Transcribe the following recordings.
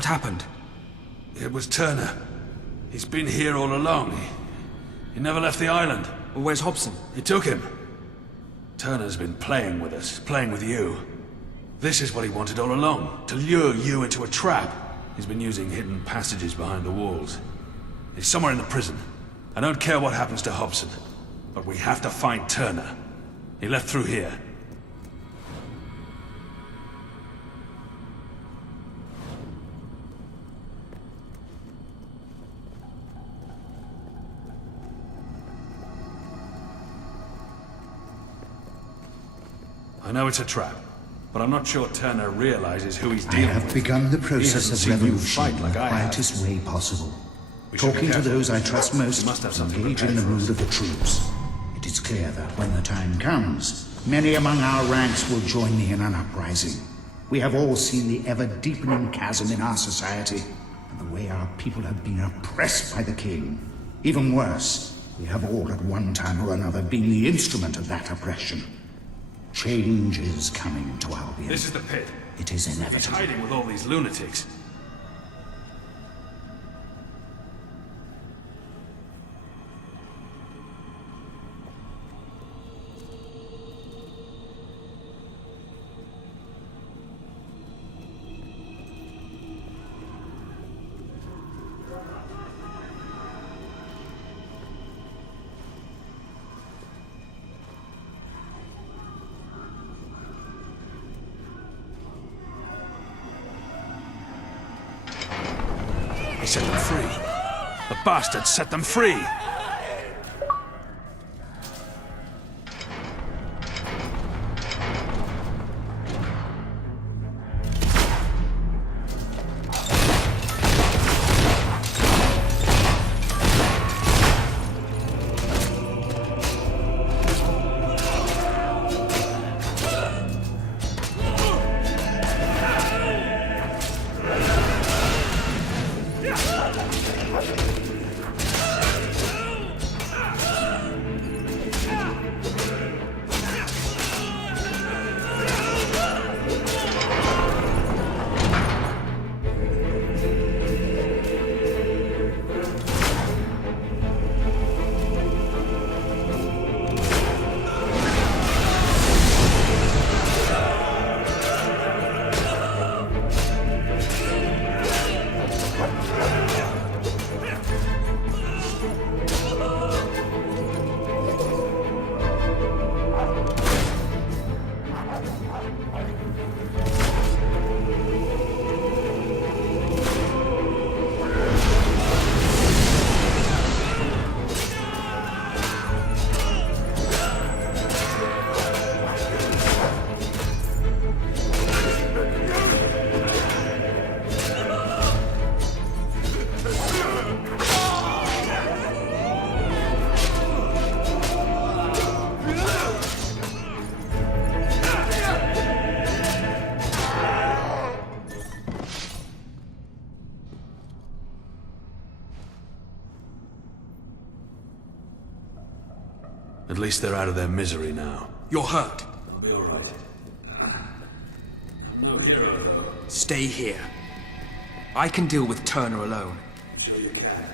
What happened? It was Turner. He's been here all along. He never left the island. Well, where's Hobson? He took him. Turner's been playing with us, playing with you. This is what he wanted all along, to lure you into a trap. He's been using hidden passages behind the walls. He's somewhere in the prison. I don't care what happens to Hobson, but we have to find Turner. He left through here. I know it's a trap, but I'm not sure Turner realizes who he's dealing with. I have begun the process of revolution in the quietest way possible. Talking to those I trust most, engaging the mood of the troops. It is clear that when the time comes, many among our ranks will join me in an uprising. We have all seen the ever-deepening chasm in our society, and the way our people have been oppressed by the king. Even worse, we have all at one time or another been the instrument of that oppression. Change is coming to Albion. This is the pit. It is inevitable. He's hiding with all these lunatics. He set them free. The bastard set them free! At least they're out of their misery now. You're hurt. I'll be all right. I'm no hero, though. Stay here. I can deal with Turner alone. I'm sure you can.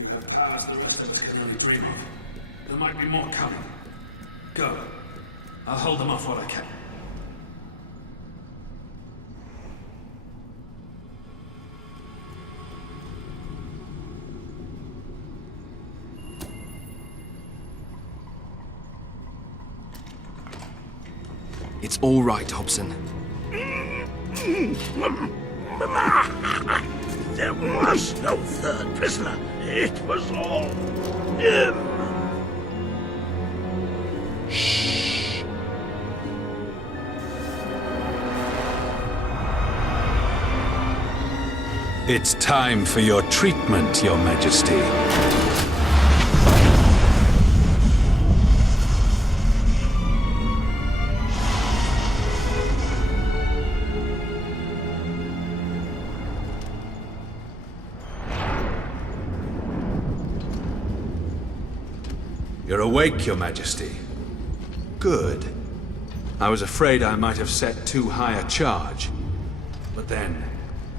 You have powers the rest of us can only dream of. There might be more coming. Go. I'll hold them off while I can. It's all right, Hobson. There was no third prisoner. It was all him. Shh. It's time for your treatment, Your Majesty. You're awake, Your Majesty. Good. I was afraid I might have set too high a charge. But then,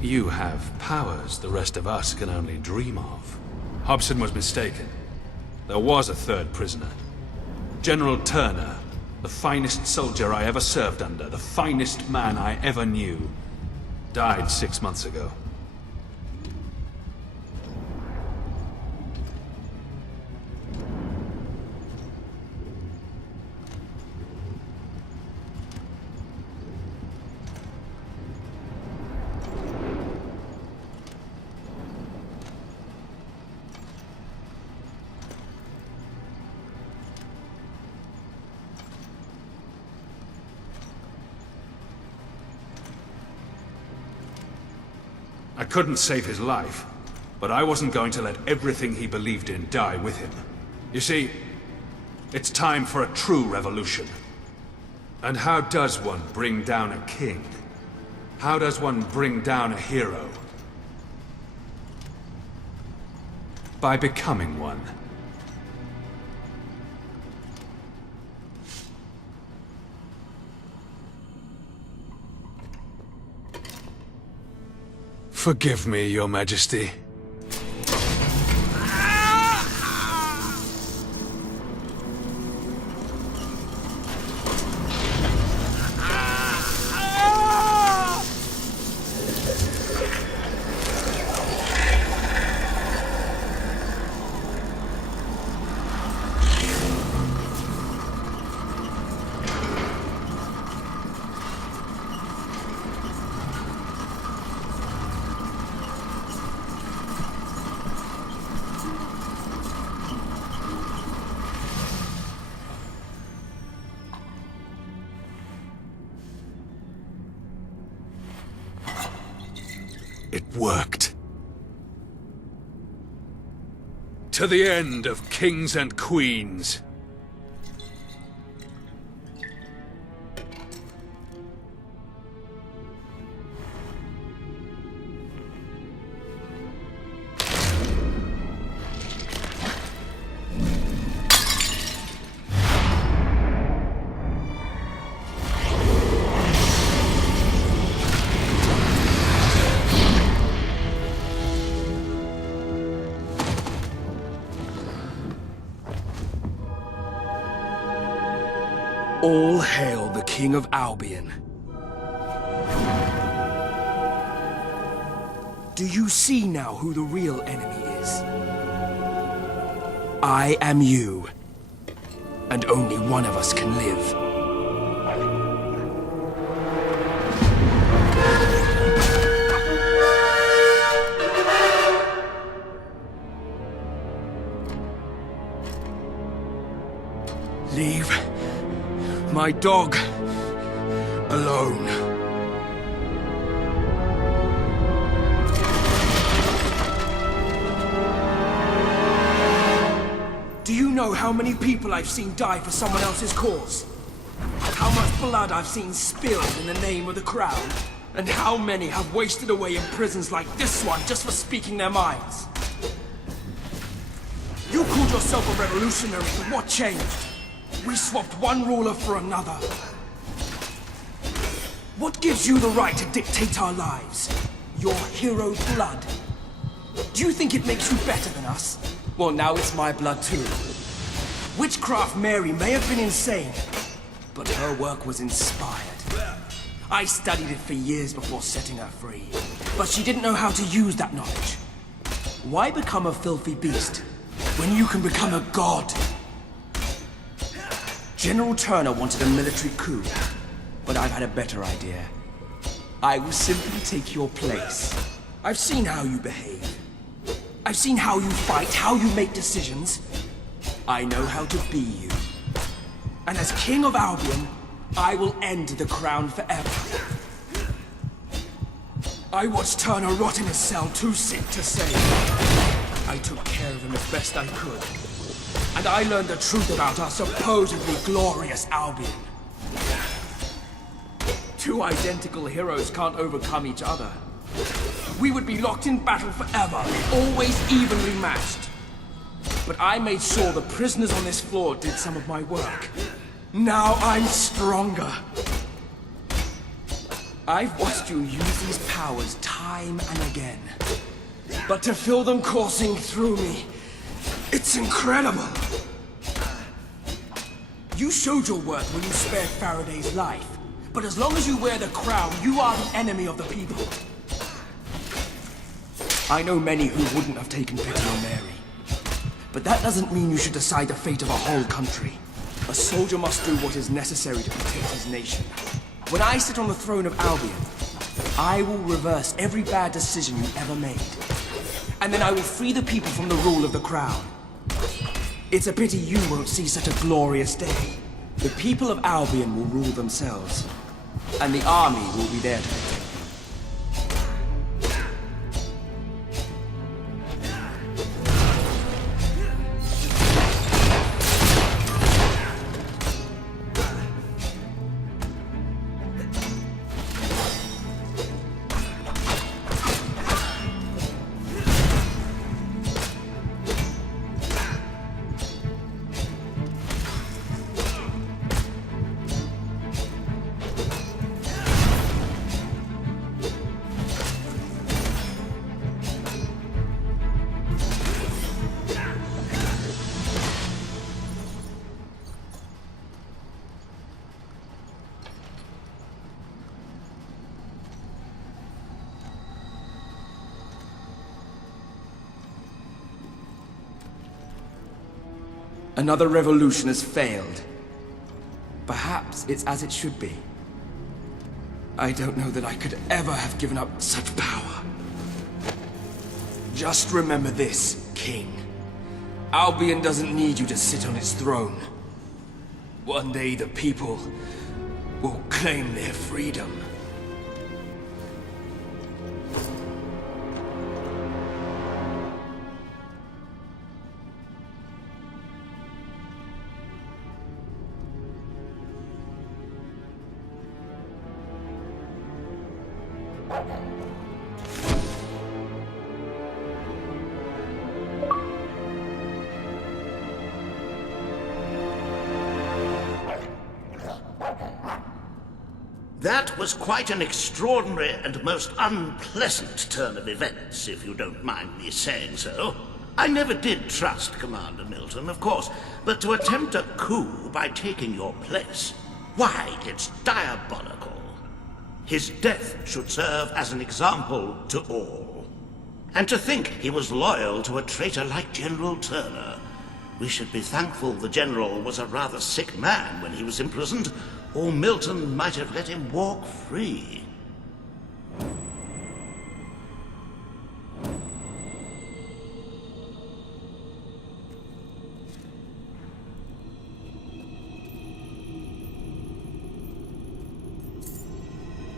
You have powers the rest of us can only dream of. Hobson was mistaken. There was a third prisoner. General Turner, the finest soldier I ever served under, the finest man I ever knew, died 6 months ago. I couldn't save his life, but I wasn't going to let everything he believed in die with him. You see, it's time for a true revolution. And how does one bring down a king? How does one bring down a hero? By becoming one. Forgive me, Your Majesty. It worked. To the end of kings and queens. All hail the King of Albion. Do you see now who the real enemy is? I am you. And only one of us can live. Leave my dog alone. Do you know how many people I've seen die for someone else's cause? How much blood I've seen spilled in the name of the crown? And how many have wasted away in prisons like this one just for speaking their minds? You called yourself a revolutionary, but what changed? We swapped one ruler for another. What gives you the right to dictate our lives? Your hero blood. Do you think it makes you better than us? Well, now it's my blood too. Witchcraft Mary may have been insane, but her work was inspired. I studied it for years before setting her free, but she didn't know how to use that knowledge. Why become a filthy beast when you can become a god? General Turner wanted a military coup, but I've had a better idea. I will simply take your place. I've seen how you behave. I've seen how you fight, how you make decisions. I know how to be you. And as King of Albion, I will end the crown forever. I watched Turner rot in his cell, too sick to save. I took care of him as best I could. And I learned the truth about our supposedly glorious Albion. Two identical heroes can't overcome each other. We would be locked in battle forever, always evenly matched. But I made sure the prisoners on this floor did some of my work. Now I'm stronger. I've watched you use these powers time and again. But to feel them coursing through me, it's incredible. You showed your worth when you spared Faraday's life. But as long as you wear the crown, you are the enemy of the people. I know many who wouldn't have taken pity on Mary. But that doesn't mean you should decide the fate of a whole country. A soldier must do what is necessary to protect his nation. When I sit on the throne of Albion, I will reverse every bad decision you ever made. And then I will free the people from the rule of the crown. It's a pity you won't see such a glorious day. The people of Albion will rule themselves, and the army will be there to protect them. Another revolution has failed. Perhaps it's as it should be. I don't know that I could ever have given up such power. Just remember this, King. Albion doesn't need you to sit on its throne. One day the people will claim their freedom. That was quite an extraordinary and most unpleasant turn of events, if you don't mind me saying so. I never did trust Commander Milton, of course, but to attempt a coup by taking your place, why, it's diabolical. His death should serve as an example to all. And to think he was loyal to a traitor like General Turner. We should be thankful the General was a rather sick man when he was imprisoned, or Milton might have let him walk free.